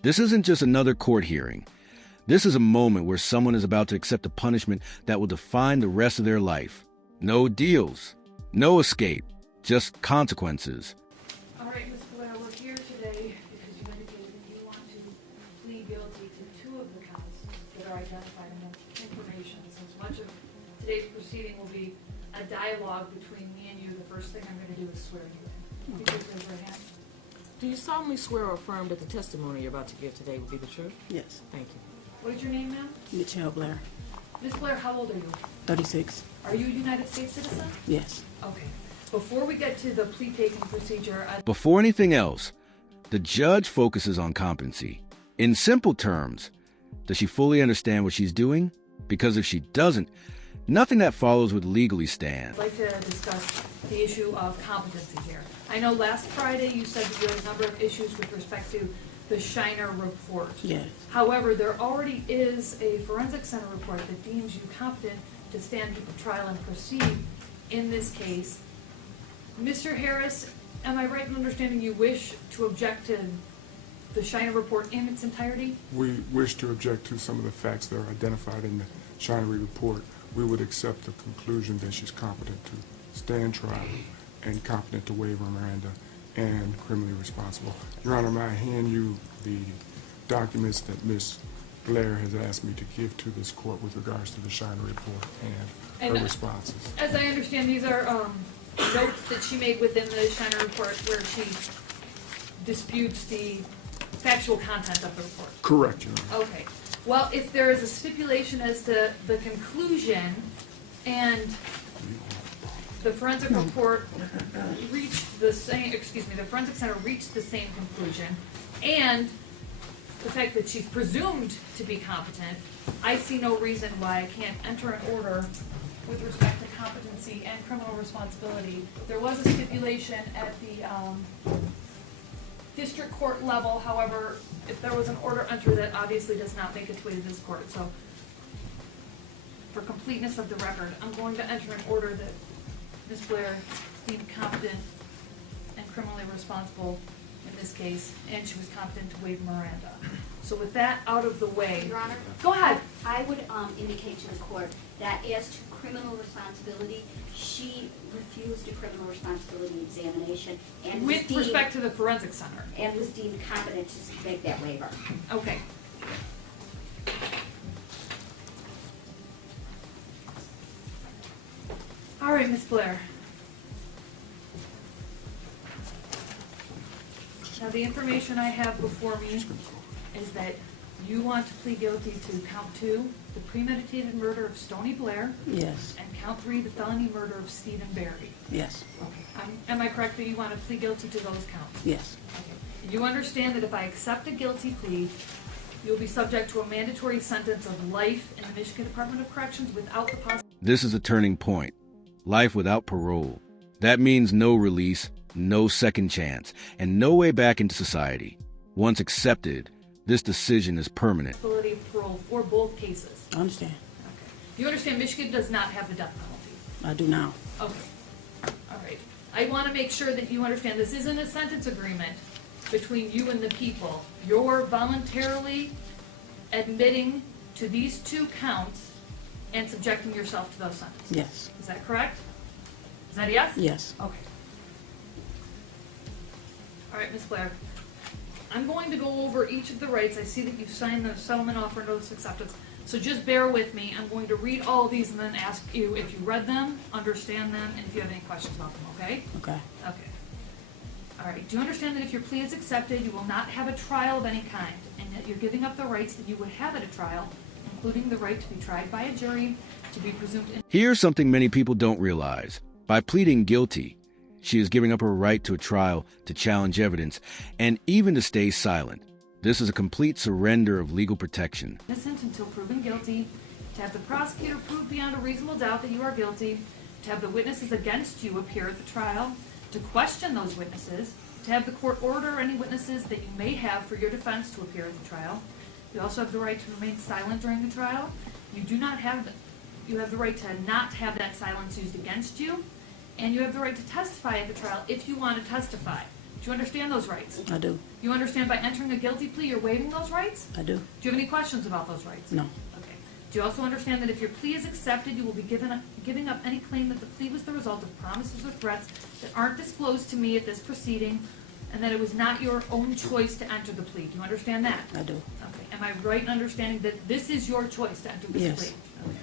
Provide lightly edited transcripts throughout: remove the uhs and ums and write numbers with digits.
This isn't just another court hearing. This is a moment where someone is about to accept a punishment that will define the rest of their life. No deals, no escape, just consequences. All right, Ms. Blair, we're here today because you indicated that you want to plead guilty to 2 of the counts that are identified in the information. Since much of today's proceeding will be a dialogue between me and you, the first thing I'm going to do is swear you in. Please raise your hand. Do you solemnly swear or affirm that the testimony you're about to give today will be the truth? Yes. Thank you. What is your name, ma'am? Mitchelle Blair, Ms. Blair, how old are you? 36. Are you a United States citizen? Yes. Okay. Before we get to the plea taking procedure, Before anything else, the judge focuses on competency. In simple terms, does she fully understand what she's doing? Because if she doesn't, nothing that follows would legally stand. I'd like to discuss the issue of competency here. I know last Friday you said that you had a number of issues with respect to the Shiner report. Yes. However, there already is a forensic center report that deems you competent to stand trial and proceed in this case. Mr. Harris, am I right in understanding you wish to object to the Shiner report in its entirety? We wish to object to some of the facts that are identified in the Shiner report. We would accept the conclusion that she's competent to stand trial and competent to waive Miranda and criminally responsible. Your Honor, may I hand you the documents that Ms. Blair has asked me to give to this court with regards to the Shiner report and her responses. As I understand, these are notes that she made within the Shiner report where she disputes the factual content of the report. Correct, Your Honor. Okay. Well, if there is a stipulation as to the conclusion and the forensic report reached the same, the forensic center reached the same conclusion, and the fact that she's presumed to be competent, I see no reason why I can't enter an order with respect to competency and criminal responsibility. There was a stipulation at the district court level. However, if there was an order entered, that obviously does not make its way to this court. So for completeness of the record, I'm going to enter an order that Ms. Blair deemed competent and criminally responsible in this case, and she was competent to waive Miranda. So with that out of the way, Your Honor? Go ahead. I would indicate to the court that as to criminal responsibility, she refused a criminal responsibility examination and was with deemed, respect to the forensic center. and was deemed competent to make that waiver. Okay. All right, Ms. Blair. Now, the information I have before me is that you want to plead guilty to count 2, the premeditated murder of Stony Blair, Yes. and count 3, the felony murder of Stephen Barry. Yes. Okay. Am I correct that you want to plead guilty to those counts? Yes. Okay. You understand that if I accept a guilty plea, you'll be subject to a mandatory sentence of life in the Michigan Department of Corrections without the possibility. This is a turning point. Life without parole. That means no release, no second chance, and no way back into society. Once accepted, this decision is permanent. Of parole for both cases. I understand. Okay. You understand Michigan does not have the death penalty. I do now. Okay. All right. I want to make sure that you understand this isn't a sentence agreement between you and the people. You're voluntarily admitting to these 2 counts and subjecting yourself to those sentences. Yes. Is that correct? Is that a yes? Yes. Okay. All right, Ms. Blair. I'm going to go over each of the rights. I see that you've signed the settlement offer notice acceptance. So just bear with me. I'm going to read all of these and then ask you if you read them, understand them, and if you have any questions about them, okay? Okay. Okay. All right. Do you understand that if your plea is accepted, you will not have a trial of any kind, and that you're giving up the rights that you would have at a trial, including the right to be tried by a jury, to be presumed innocent? Here's something many people don't realize. By pleading guilty, she is giving up her right to a trial, to challenge evidence, and even to stay silent. This is a complete surrender of legal protection. Innocent until proven guilty, to have the prosecutor prove beyond a reasonable doubt that you are guilty, to have the witnesses against you appear at the trial, to question those witnesses, to have the court order any witnesses that you may have for your defense to appear at the trial. You also have the right to remain silent during the trial. You have the right to not have that silence used against you, and you have the right to testify at the trial if you want to testify. you understand those rights? I do. You understand by entering a guilty plea, you're waiving those rights? I do. Do you have any questions about those rights? No. Okay. Do you also understand that if your plea is accepted, you will be giving up any claim that the plea was the result of promises or threats that aren't disclosed to me at this proceeding, and that it was not your own choice to enter the plea? Do you understand that? I do. Okay. Am I right in understanding that this is your choice to enter this Yes. plea? Okay.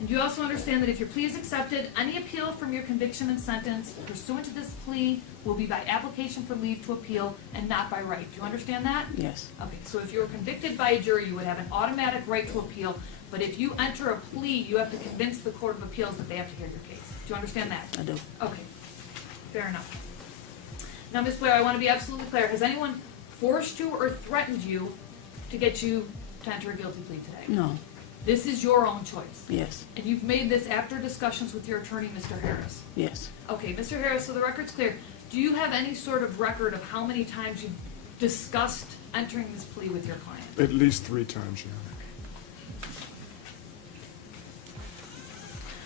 And do you also understand that if your plea is accepted, any appeal from your conviction and sentence pursuant to this plea will be by application for leave to appeal and not by right? Do you understand that? Yes. Okay, so if you were convicted by a jury, you would have an automatic right to appeal, but if you enter a plea, you have to convince the Court of Appeals that they have to hear your case. Do you understand that? I do. Okay, fair enough. Now, Ms. Blair, I want to be absolutely clear. Has anyone forced you or threatened you to get you to enter a guilty plea today? No. This is your own choice. Yes. And you've made this after discussions with your attorney, Mr. Harris. Yes. Okay, Mr. Harris, so the record's clear. Do you have any sort of record of how many times you've discussed entering this plea with your client? At least 3 times, Your Honor.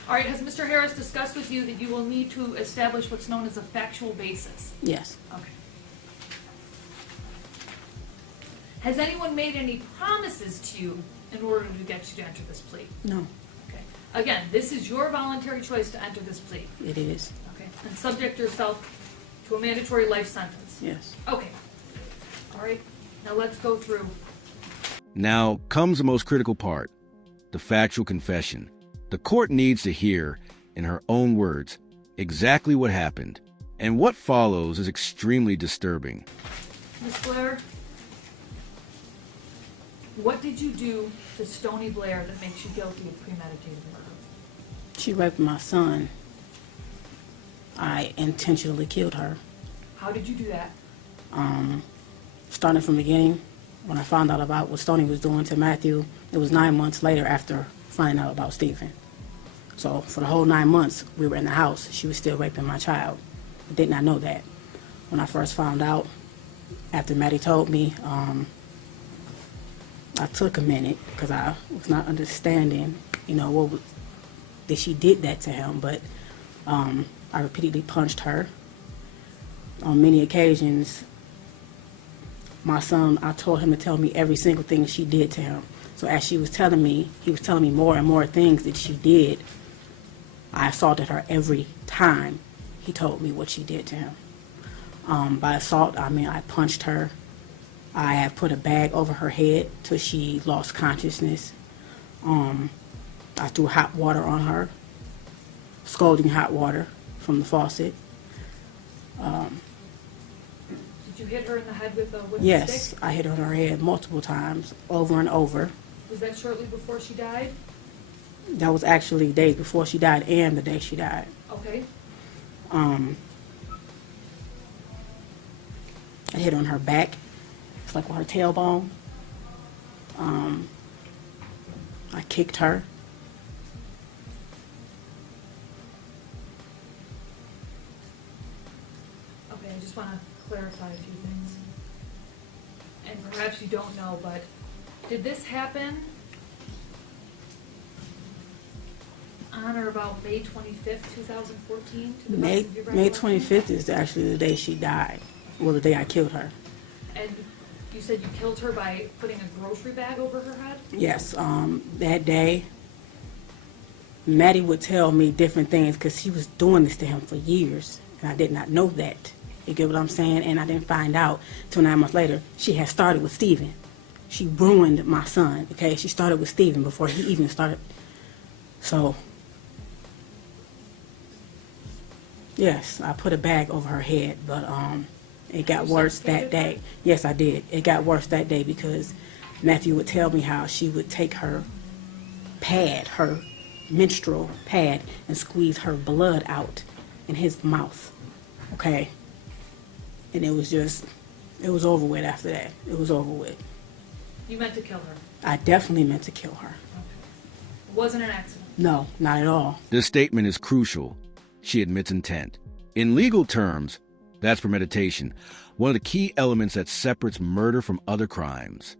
All right, has Mr. Harris discussed with you that you will need to establish what's known as a factual basis? Yes. Okay. Has anyone made any promises to you in order to get you to enter this plea? No. Okay. Again, this is your voluntary choice to enter this plea. It is. Okay. And subject yourself to a mandatory life sentence. Yes. Okay. All right. Now let's go through. Now comes the most critical part, the factual confession. The court needs to hear, in her own words, exactly what happened. And what follows is extremely disturbing. Ms. Blair, what did you do to Stony Blair that makes you guilty of premeditated murder? She raped my son. I intentionally killed her. How did you do that? Starting from the beginning, when I found out about what Stony was doing to Matthew, it was 9 months later after finding out about Stephen. So for the whole 9 months we were in the house, she was still raping my child. I did not know that. When I first found out, after Maddie told me, I took a minute because I was not understanding, that she did that to him. But I repeatedly punched her. On many occasions, my son, I told him to tell me every single thing she did to him. So as she was telling me, he was telling me more and more things that she did. I assaulted her every time he told me what she did to him. By assault, I mean I punched her. I have put a bag over her head till she lost consciousness. I threw hot water on her, scalding hot water from the faucet. Did you hit her in the head with a wooden Yes, stick? I hit her on her head multiple times, over and over. Was that shortly before she died? That was actually days before she died and the day she died. Okay. I hit her on her back. It's like with her tailbone. I kicked her. Okay, I just want to clarify a few things. And perhaps you don't know, but did this happen on or about May 25th, 2014? To the May best of your May recollection? 25th is actually the day she died. Well, the day I killed her. And you said you killed her by putting a grocery bag over her head? Yes, that day, Maddie would tell me different things because she was doing this to him for years, and I did not know that. You get what I'm saying? And I didn't find out till 9 months later. She had started with Stephen. She ruined my son, okay? She started with Stephen before he even started. So, yes, I put a bag over her head, but it got worse that day. Yes, I did. It got worse that day because Matthew would tell me how she would take her pad, her menstrual pad, and squeeze her blood out in his mouth, okay? And it was over with after that. It was over with. You meant to kill her? I definitely meant to kill her. Okay. It wasn't an accident? No, not at all. This statement is crucial. She admits intent. In legal terms, that's premeditation, one of the key elements that separates murder from other crimes.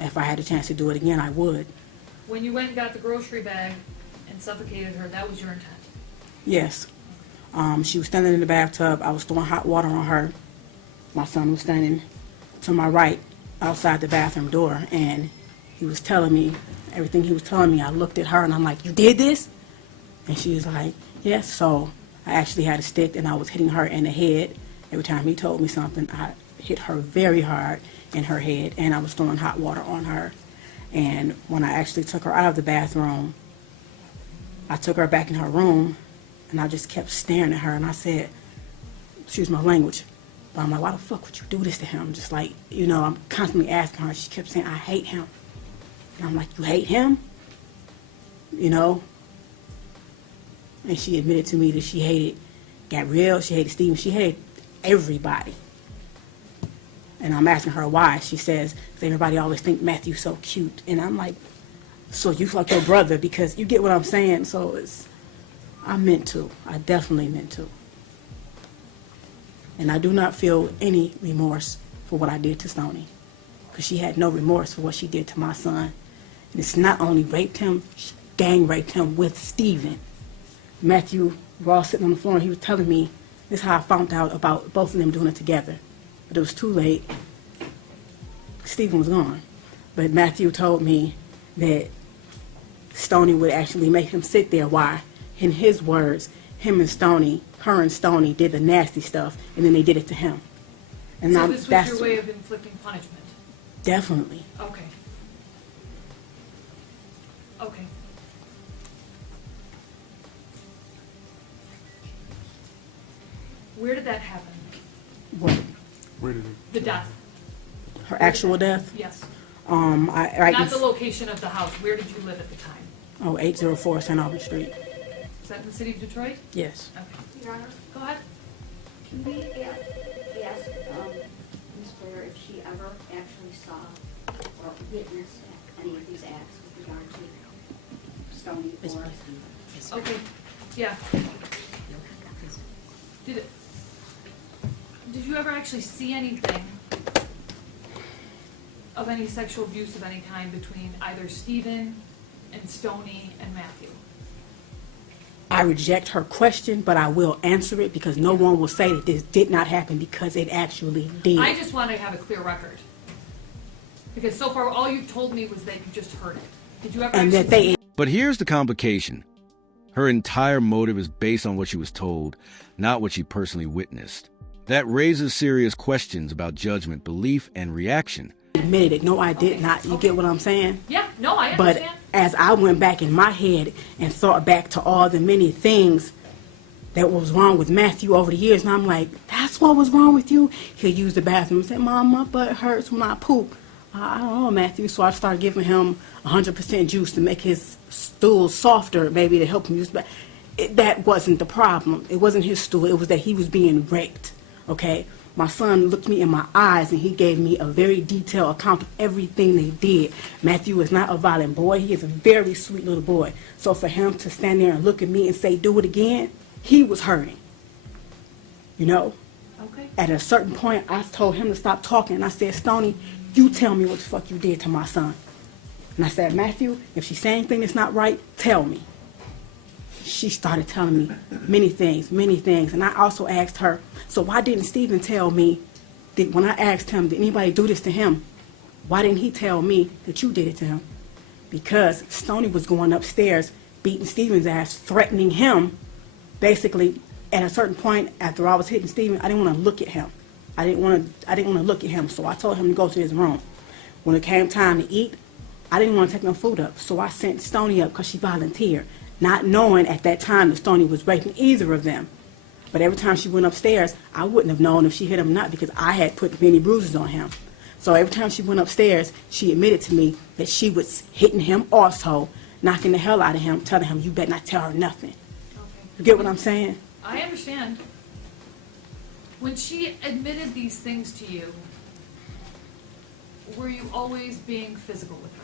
If I had a chance to do it again, I would. When you went and got the grocery bag and suffocated her, that was your intent? Yes. She was standing in the bathtub. I was throwing hot water on her. my son was standing to my right outside the bathroom door, and he was telling me everything he was telling me. I looked at her and I'm like, "You did this?" And she was like, "Yes." So I actually had a stick and I was hitting her in the head. Every time he told me something, I hit her very hard in her head, and I was throwing hot water on her. And when I actually took her out of the bathroom, I took her back in her room, and I just kept staring at her, and I said, excuse my language, but I'm like, "Why the fuck would you do this to him?" Just like, you know, I'm constantly asking her. She kept saying, "I hate him." And I'm like, "You hate him?" You know? And she admitted to me that she hated Gabrielle, she hated Steven, she hated everybody. And I'm asking her why. She says, "'Cause everybody always think Matthew's so cute." And I'm like, "So you fuck your brother?" Because you get what I'm saying. So I meant to. I definitely meant to. And I do not feel any remorse for what I did to Stony. Because she had no remorse for what she did to my son. And it's not only raped him, she gang raped him with Steven. Matthew, we were all sitting on the floor, and he was telling me, this is how I found out about both of them doing it together. But it was too late. Steven was gone. But Matthew told me that Stony would actually make him sit there while, in his words, her and Stony did the nasty stuff, and then they did it to him. And So now this was that's your way of inflicting punishment? definitely. Okay. Okay. Where did that happen? What, Where did it? The death? her actual death? Yes. Not the location of the house. Where did you live at the time? 804 St. Albans Street. Is that in the city of Detroit? Yes. Okay. Your Honor, Go ahead. can we ask Ms. Blair if she ever actually saw or witnessed any of these acts with regard to Stony or? Okay. Yeah. Did you ever actually see anything of any sexual abuse of any kind between either Stephen and Stony and Matthew? I reject her question, but I will answer it because no one will say that this did not happen because it actually did. I just want to have a clear record. Because so far, all you've told me was that you just heard it. Did you ever And actually that they see it? But here's the complication. Her entire motive is based on what she was told, not what she personally witnessed. That raises serious questions about judgment, belief, and reaction. admitted it. No, I did not. You get what I'm saying? Yeah, no, I But understand. as I went back in my head and thought back to all the many things that was wrong with Matthew over the years, and I'm like, that's what was wrong with you? He'll use the bathroom and say, "Mom, my butt hurts when I poop." I don't know, Matthew. So I started giving him 100% juice to make his stool softer, maybe to help him use. But that wasn't the problem. It wasn't his stool. It was that he was being raped. Okay. My son looked me in my eyes and he gave me a very detailed account of everything they did. Matthew is not a violent boy. He is a very sweet little boy. So for him to stand there and look at me and say, "Do it again," he was hurting. You know? Okay. At a certain point, I told him to stop talking. And I said, "Stony, you tell me what the fuck you did to my son." And I said, "Matthew, if she's saying anything that's not right, tell me." She started telling me many things. And I also asked her, "So why didn't Stephen tell me that when I asked him, did anybody do this to him? Why didn't he tell me that you did it to him?" Because Stony was going upstairs, beating Stephen's ass, threatening him. Basically, at a certain point, after I was hitting Stephen, I didn't want to look at him. I didn't want to look at him, so I told him to go to his room. When it came time to eat, I didn't want to take no food up, so I sent Stony up because she volunteered, not knowing at that time that Stony was raping either of them. But every time she went upstairs, I wouldn't have known if she hit him or not because I had put many bruises on him. So every time she went upstairs, she admitted to me that she was hitting him also, knocking the hell out of him, telling him, "You better not tell her nothing." Okay. You get what I'm saying? I understand. When she admitted these things to you, were you always being physical with her?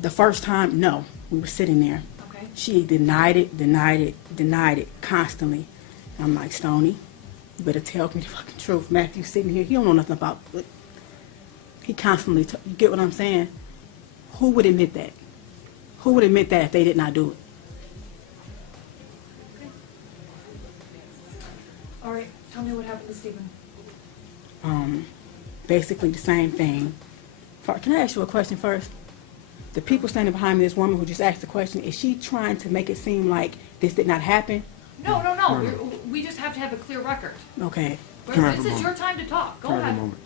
The first time, no. We were sitting there. Okay. She denied it constantly. I'm like, "Stony, you better tell me the fucking truth." Matthew's sitting here. He don't know nothing about it. He constantly, you get what I'm saying? Who would admit that? Who would admit that if they did not do it? Okay. All right. Tell me what happened to Stephen. Basically the same thing. Can I ask you a question first? The people standing behind me, this woman who just asked the question, is she trying to make it seem like this did not happen? No. We just have to have a clear record. Okay. Can I have This a is your moment? time to talk. Go Can I have ahead. a moment?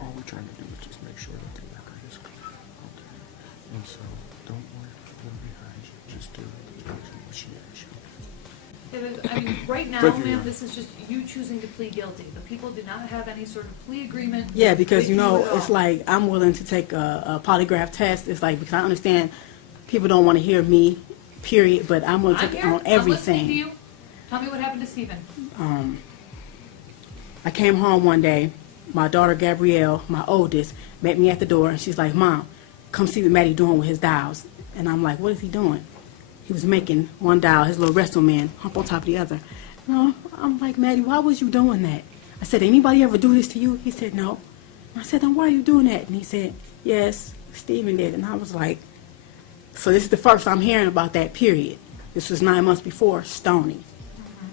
All we're trying to do is just make sure that the record is clear. Okay. And so, don't worry about them behind you. Just do what she asked you. I mean, right now, Thank you, ma'am, yeah. this is just you choosing to plead guilty. The people did not have any sort of plea agreement. Yeah, because with you know, at all. it's like I'm willing to take a polygraph test. It's like, because I understand people don't want to hear me, period, but I'm willing to I'm take here. on I'm listening to everything. you. Tell me what happened to Stephen. I came home one day, my daughter Gabrielle, my oldest, met me at the door, and she's like, Mom, come see what Maddie doing with his dials. And I'm like, what is he doing? He was making one dial, his little wrestle man, hump on top of the other. No, I'm like, Maddie, why was you doing that? I said, anybody ever do this to you? He said, no. I said, then why are you doing that? And he said, yes, Stephen did. And I was like, so this is the first I'm hearing about that, period. This was 9 months before Stony.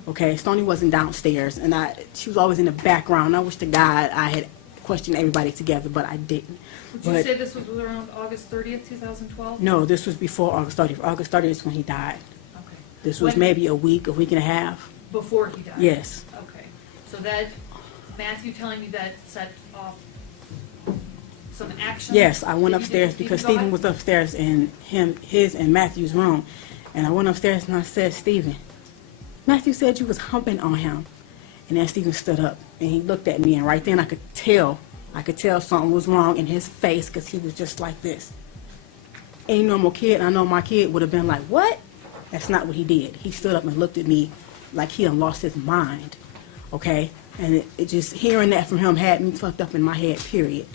Okay, Stony wasn't downstairs, and she was always in the background. I wish to God I had questioned everybody together, but I didn't. Would you But say this was around August 30th, 2012? no, this was before August 30th. August 30th is when he died. Okay. This was When- maybe a week and a half. Before he died? Yes. Okay. So that, Matthew telling me that set off some action? Yes, I went that you did upstairs to because Go Stephen ahead. was upstairs in his and Matthew's room. And I went upstairs and I said, Stephen, Matthew said you was humping on him. And then Stephen stood up and he looked at me, and right then I could tell something was wrong in his face, because he was just like this. Any normal kid, I know my kid would have been like, what? That's not what he did. He stood up and looked at me like he done lost his mind. Okay? And it just, hearing that from him had me fucked up in my head, period.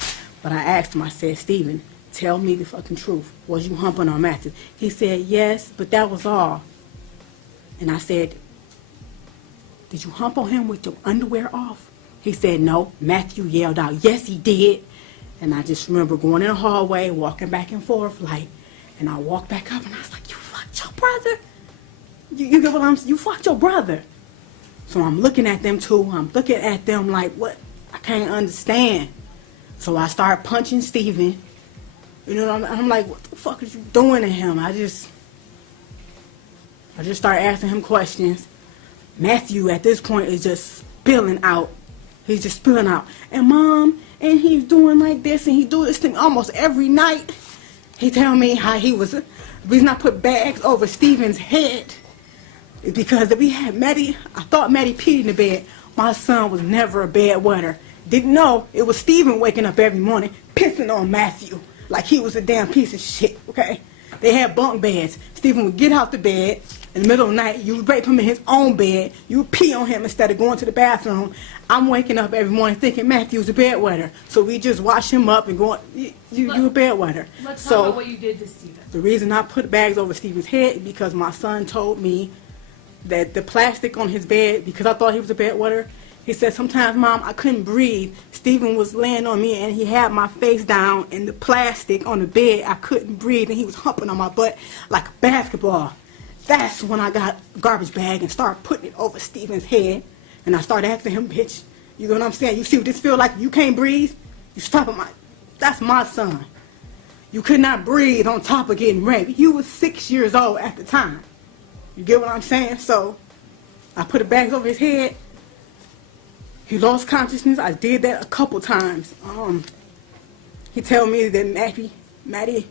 But I asked him, I said, Stephen, tell me the fucking truth. Was you humping on Matthew? He said, yes, but that was all. And I said, did you hump on him with your underwear off? He said, no. Matthew yelled out, yes, he did. And I just remember going in the hallway, walking back and forth, like, and I walked back up and I was like, you fucked your brother? You get what I'm saying? You fucked your brother. So I'm looking at them too. I'm looking at them like, what? I can't understand. So I started punching Stephen. You know, I'm like, what the fuck are you doing to him? I just started asking him questions. Matthew at this point is just spilling out. He's just spilling out. And Mom, and he's doing like this, and he do this thing almost every night. He tell me how he was, the reason I put bags over Stephen's head is because if we had Maddie, I thought Maddie peed in the bed. My son was never a bedwetter. Didn't know it was Stephen waking up every morning pissing on Matthew like he was a damn piece of shit, okay? They had bunk beds. Stephen would get out the bed in the middle of the night. You would rape him in his own bed. You would pee on him instead of going to the bathroom. I'm waking up every morning thinking Matthew's a bedwetter. So we just wash him up and go, you a bedwetter. Let's talk So about what you did to Stephen. the reason I put bags over Stephen's head is because my son told me that the plastic on his bed, because I thought he was a bedwetter, he said, sometimes, Mom, I couldn't breathe. Stephen was laying on me, and he had my face down, and the plastic on the bed, I couldn't breathe, and he was humping on my butt like a basketball. That's when I got a garbage bag and started putting it over Stephen's head, and I started asking him, bitch, you know what I'm saying? You see what this feel like? You can't breathe? You stop at that's my son. You could not breathe on top of getting raped. You was 6 years old at the time. You get what I'm saying? So I put the bags over his head. He lost consciousness. I did that a couple times. He told me that Maddie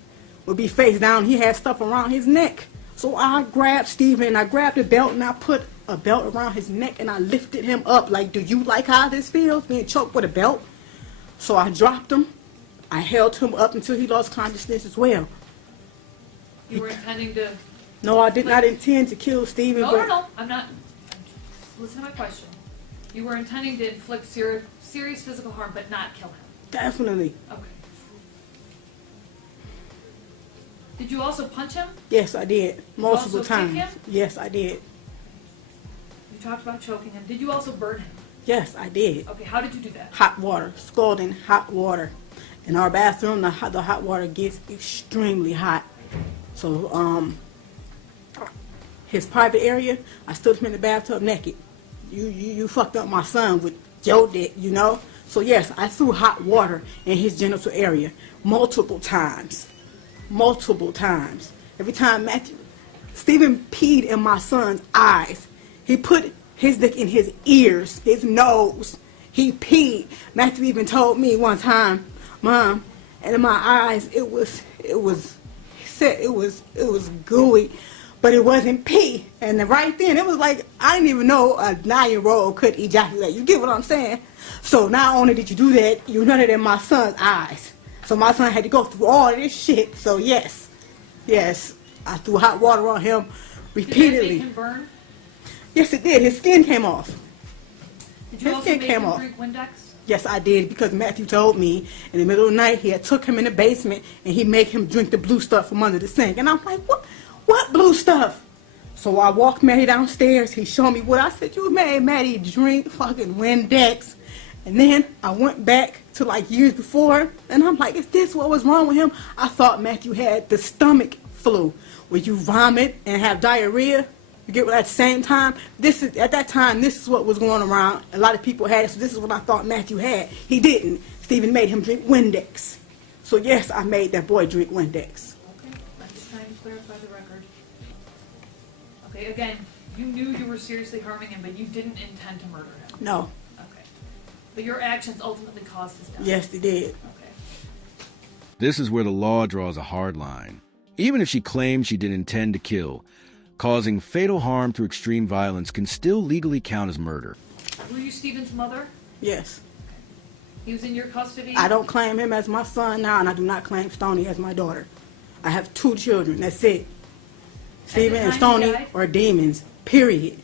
would be face down. He had stuff around his neck. So I grabbed Stephen and I grabbed a belt and I put a belt around his neck and I lifted him up like, do you like how this feels? Being choked with a belt. So I dropped him. I held him up until he lost consciousness as well. You were intending to... No, I did not intend to kill Stephen. No, I'm not... Listen to my question. You were intending to inflict serious physical harm, but not kill him. Definitely. Okay. Did you also punch him? Yes, I did. Multiple also kick times. him? Yes, I did. You talked about choking him. Did you also burn him? Yes, I did. Okay, how did you do that? Hot water, scalding hot water. In our bathroom, the hot water gets extremely hot. So, his private area, I stood him in the bathtub naked. You fucked up my son with your dick, you know? So yes, I threw hot water in his genital area multiple times. Multiple times. Every time Stephen peed in my son's eyes. He put his dick in his ears, his nose. He peed. Matthew even told me one time, Mom, and in my eyes he said it was gooey, but it wasn't pee. And then right then it was like, I didn't even know a 9-year-old could ejaculate. You get what I'm saying? So not only did you do that, you nutted in my son's eyes. So my son had to go through all this shit. So yes, I threw hot water on him repeatedly. Did that make him burn? Yes, it did. His skin came off. Did you His also skin make came him off. drink Windex? Yes, I did, because Matthew told me in the middle of the night he had took him in the basement and he made him drink the blue stuff from under the sink. And I'm like, what blue stuff? So I walked Maddie downstairs. He showed me what I said. You made Maddie drink fucking Windex. And then I went back to like years before, and I'm like, is this what was wrong with him? I thought Matthew had the stomach flu, where you vomit and have diarrhea. You get what? At the same time, at that time, this is what was going around. A lot of people had it, so this is what I thought Matthew had. He didn't. Stephen made him drink Windex. So yes, I made that boy drink Windex. Okay, I'm just trying to clarify the record. Okay, again, you knew you were seriously harming him, but you didn't intend to murder him. No. Okay. But your actions ultimately caused his death. Yes, they did. Okay. This is where the law draws a hard line. Even if she claims she didn't intend to kill, causing fatal harm through extreme violence can still legally count as murder. Were you Stephen's mother? Yes. He was in your custody? I don't claim him as my son now, and I do not claim Stony as my daughter. I have 2 children. That's it. Stephen and time he Stony died? are demons. Period.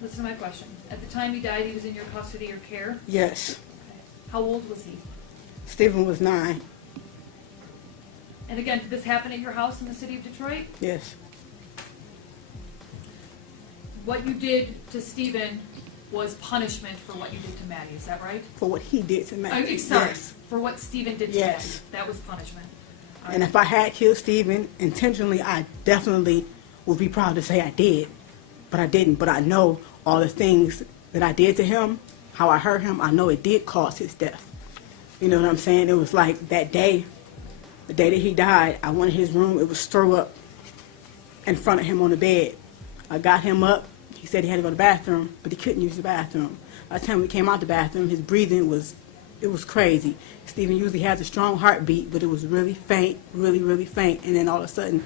Listen to my question. At the time he died, he was in your custody or care? Yes. Okay. How old was he? Stephen was 9. And again, did this happen at your house in the city of Detroit? Yes. What you did to Stephen was punishment for what you did to Maddie, is that right? For what he did to Matthew. Sorry, Yes. for what Stephen did to Yes. Maddie. That was punishment. All And right. if I had killed Stephen intentionally, I definitely would be proud to say I did. But I didn't. But I know all the things that I did to him, how I hurt him, I know it did cause his death. You know what I'm saying? It was like that day, the day that he died, I went in his room, it was throw up in front of him on the bed. I got him up. He said he had to go to the bathroom, but he couldn't use the bathroom. By the time we came out the bathroom, his breathing was crazy. Stephen usually has a strong heartbeat, but it was really faint, really, really faint. And then all of a sudden,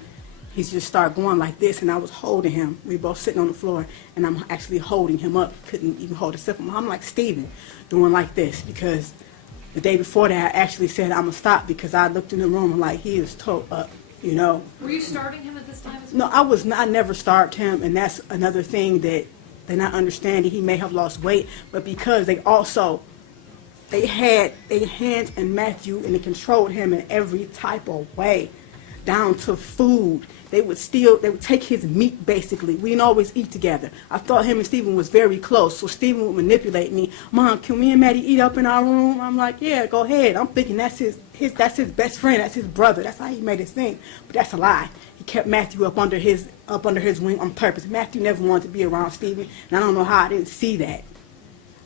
he just started going like this, and I was holding him. We were both sitting on the floor, and I'm actually holding him up. Couldn't even hold himself. I'm like, Stephen, doing like this, because the day before that, I actually said, I'm going to stop, because I looked in the room and like, he is toe up, you know. Were you starving him at this time as No, well? I was not. I never starved him, and that's another thing that they're not understanding. He may have lost weight, but because they had their hands in Matthew, and they controlled him in every type of way, down to food. They would take his meat, basically. We didn't always eat together. I thought him and Stephen was very close, so Stephen would manipulate me. Mom, can me and Maddie eat up in our room? I'm like, yeah, go ahead. I'm thinking that's his best friend, that's his brother. That's how he made it seem. But that's a lie. He kept Matthew up under his wing on purpose. Matthew never wanted to be around Stephen, and I don't know how I didn't see that.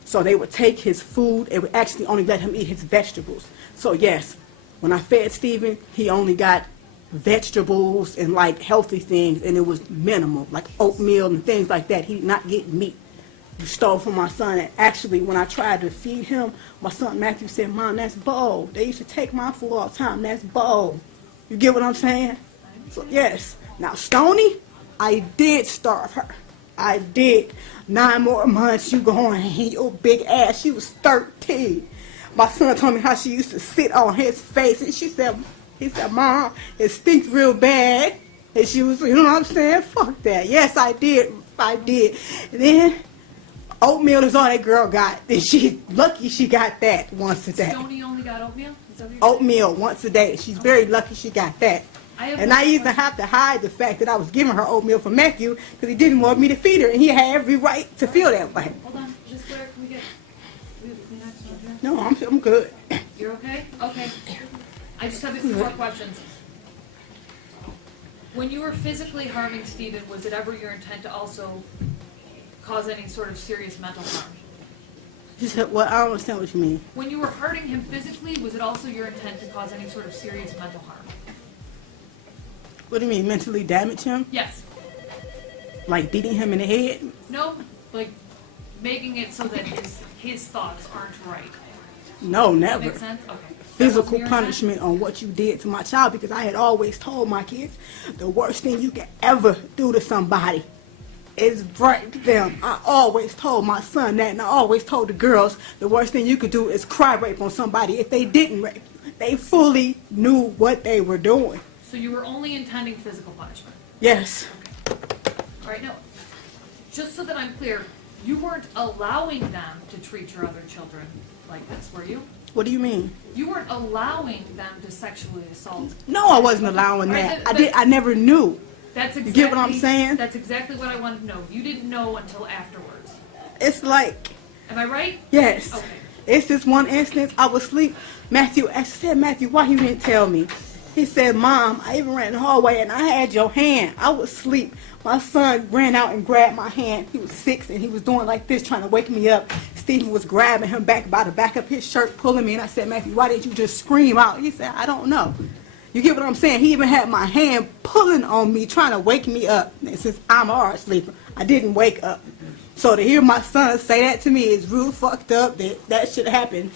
So they would take his food. They would actually only let him eat his vegetables. So yes, when I fed Stephen, he only got vegetables and like healthy things, and it was minimal, like oatmeal and things like that. He did not get meat. You stole from my son. And actually, when I tried to feed him, my son Matthew said, Mom, that's bold. They used to take my food all the time. That's bold. You get what I'm saying? So yes. Now Stony, I did starve her. I did. 9 more months, you going, your big ass. She was 13. My son told me how she used to sit on his face, and he said, Mom, it stinks real bad. And she was, you know what I'm saying? Fuck that. Yes, I did. And then oatmeal is all that girl got. And she's lucky she got that once a day. Stoney only got oatmeal? Is that what you're saying? Oatmeal once a day. She's very lucky she got that. And I used to have to hide the fact that I was giving her oatmeal for Matthew because he didn't want me to feed her, and he had every right to feel that way. Hold on. Miss Blair, can we get the Kleenex over here? No, I'm good. You're okay? Okay. I just have a few more questions. When you were physically harming Stephen, was it ever your intent to also cause any sort of serious mental harm? You said, well, I don't understand what you mean. When you were hurting him physically, was it also your intent to cause any sort of serious mental harm? What do you mean, mentally damage him? Yes. Like beating him in the head? No, like making it so that his thoughts aren't right. No, That never. makes sense? Okay. Physical punishment on what you did to my child, because I had always told my kids the worst thing you can ever do to somebody is rape them. I always told my son that, and I always told the girls the worst thing you could do is cry rape on somebody if they didn't rape you. They fully knew what they were doing. So you were only intending physical punishment? Yes. All right, no. Just so that I'm clear, you weren't allowing them to treat your other children like this, were you? What do you mean? You weren't allowing them to sexually assault. No, I wasn't allowing that. I never knew. That's exactly, You get what I'm saying? That's exactly what I wanted to know. You didn't know until afterwards. It's like, Am I right? yes. Okay. It's this one instance, I was asleep. I said, Matthew, why you didn't tell me? He said, Mom, I even ran the hallway and I had your hand. I was asleep. My son ran out and grabbed my hand. He was 6 and he was doing like this, trying to wake me up. Stephen was grabbing him back by the back of his shirt, pulling me. And I said, Matthew, why didn't you just scream out? He said, I don't know. You get what I'm saying? He even had my hand pulling on me, trying to wake me up. And since I'm a hard sleeper, I didn't wake up. So to hear my son say that to me is real fucked up. That shit happened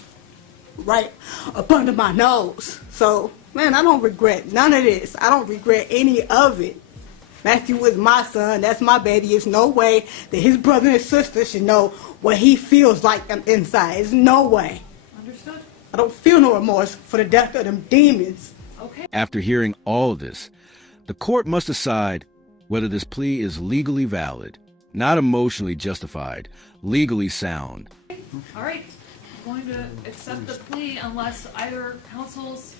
right up under my nose. So, man, I don't regret none of this. I don't regret any of it. Matthew is my son. That's my baby. There's no way that his brother and sister should know what he feels like inside. There's no way. Understood? I don't feel no remorse for the death of them demons. Okay. After hearing all of this, the court must decide whether this plea is legally valid, not emotionally justified, legally sound. All right. I'm going to accept the plea unless either counsel's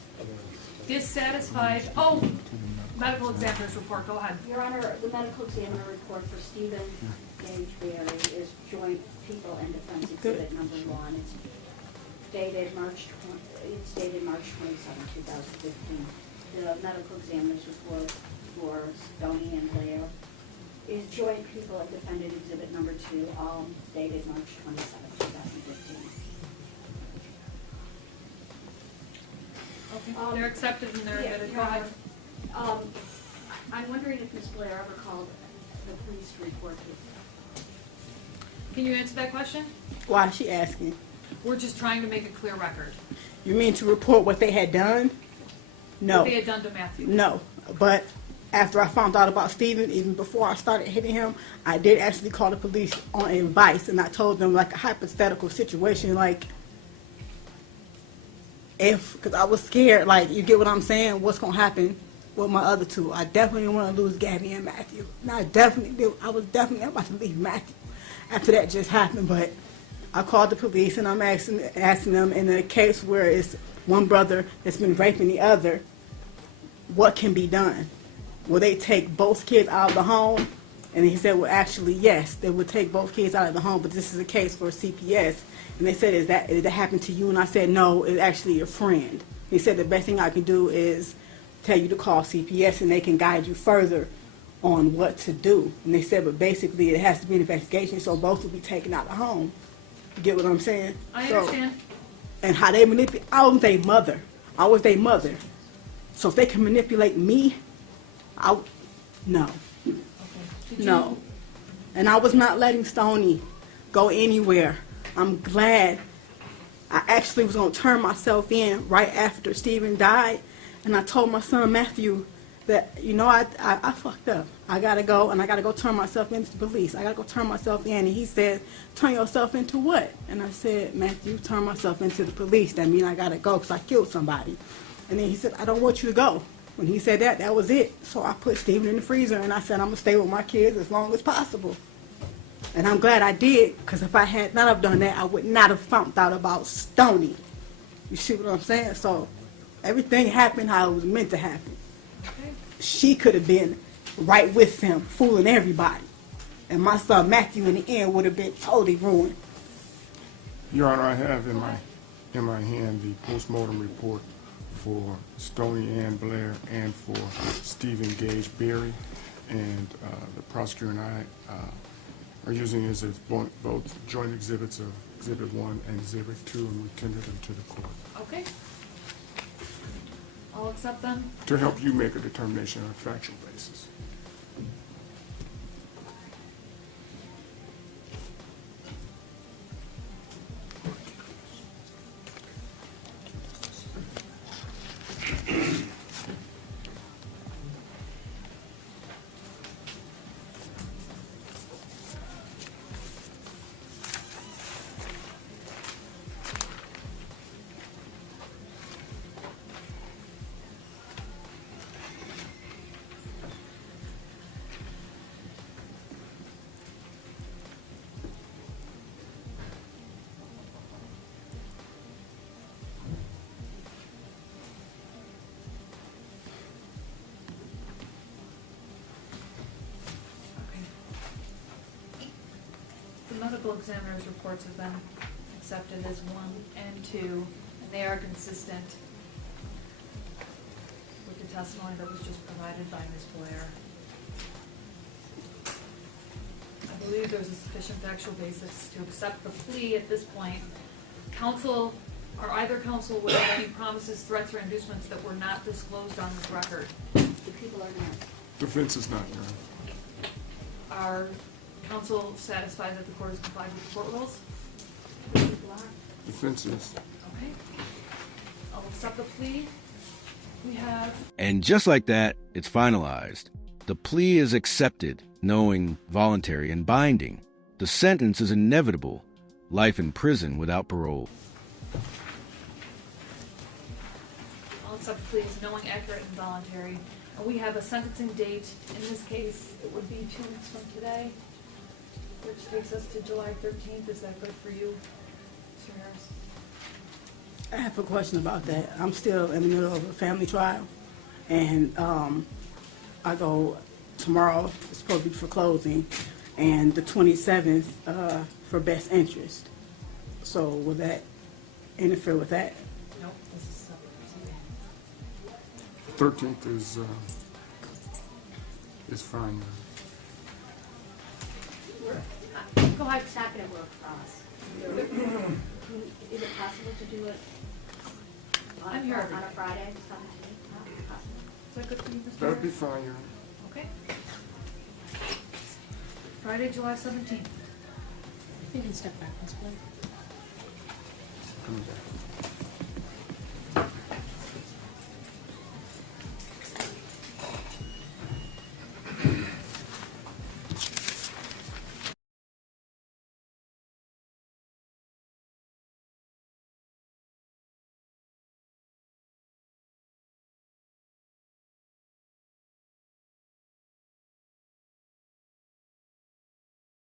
dissatisfied. Oh, medical examiner's report. Go ahead. Your Honor, the medical examiner report for Stephen Gage Berry is Joint People and Defense Exhibit number 1. It's dated March 27, 2015. The medical examiner's report for Stony and Blair is Joint People and Defendant Exhibit number 2, all dated March 27, 2015. Okay. They're accepted and they're admitted. Go Your ahead. Honor, I'm wondering if Ms. Blair ever called the police to report it. Can you answer that question? Why is she asking? We're just trying to make a clear record. You mean to report what they had done? No. What they had done to Matthew. No. But after I found out about Stephen, even before I started hitting him, I did actually call the police on advice, and I told them like a hypothetical situation, like because I was scared, like, you get what I'm saying, what's going to happen with my other two. I definitely didn't want to lose Gabby and Matthew. And I was definitely about to leave Matthew after that just happened, but I called the police and I'm asking them in a case where it's one brother that's been raping the other, what can be done? Will they take both kids out of the home? And he said, well, actually, yes, they would take both kids out of the home, but this is a case for CPS. And they said, did that happen to you? And I said, no, it's actually a friend. He said, the best thing I can do is tell you to call CPS and they can guide you further on what to do. And they said, but basically it has to be an investigation, so both will be taken out of the home. You get what I'm saying? I understand. And how they manipulate, I was their mother. I was their mother. So if they can manipulate me, no. Okay. No. And I was not letting Stony go anywhere. I'm glad. I actually was going to turn myself in right after Stephen died. And I told my son Matthew that, I fucked up. I got to go, and I got to go turn myself into the police. I got to go turn myself in. And he said, turn yourself into what? And I said, Matthew, turn myself into the police. That means I got to go because I killed somebody. And then he said, I don't want you to go. When he said that, that was it. So I put Stephen in the freezer, and I said, I'm going to stay with my kids as long as possible. And I'm glad I did, because if I had not have done that, I would not have found out about Stony. You see what I'm saying? So everything happened how it was meant to happen. Okay. She could have been right with him, fooling everybody. And my son Matthew in the end would have been totally ruined. Your Honor, I have in my hand the postmortem report for Stony Ann Blair and for Stephen Gage Berry. And the prosecutor and I are using it as both joint exhibits of Exhibit 1 and Exhibit 2, and we tendered them to the court Okay. I'll accept them. to help you make a determination on a factual basis. The medical examiner's reports have been accepted as 1 and 2, and they are consistent with the testimony that was just provided by Ms. Blair. I believe there's a sufficient factual basis to accept the plea at this point. Counsel, or either counsel, would have any promises, threats, or inducements that were not disclosed on this record. The people are not. Defense is not, Your Honor. Are counsel satisfied that the court has complied with the court rules? The people are. Defense is. Okay. I'll accept the plea. We have And just like that, it's finalized. The plea is accepted, knowing, voluntary, and binding. The sentence is inevitable, life in prison without parole. I'll accept the plea as knowing, accurate, and voluntary. And we have a sentencing date. In this case, it would be 2 weeks from today, which takes us to July 13th. Is that good for you, Mr. Harris? I have a question about that. I'm still in the middle of a family trial, and I go tomorrow. It's supposed to be for closing, and the 27th for best interest. So will that interfere with that? Nope, this is separate proceeding. 13th is fine, Your Honor. Go ahead. It's not gonna work for us. Is it possible to do it on I'm here every on a day. Friday, 17th? Not possible. Is that good for you, Mr. That'd be Harris? fine, Your Honor. Okay. Friday, July 17th. You can step back, Ms. Blair. Coming back.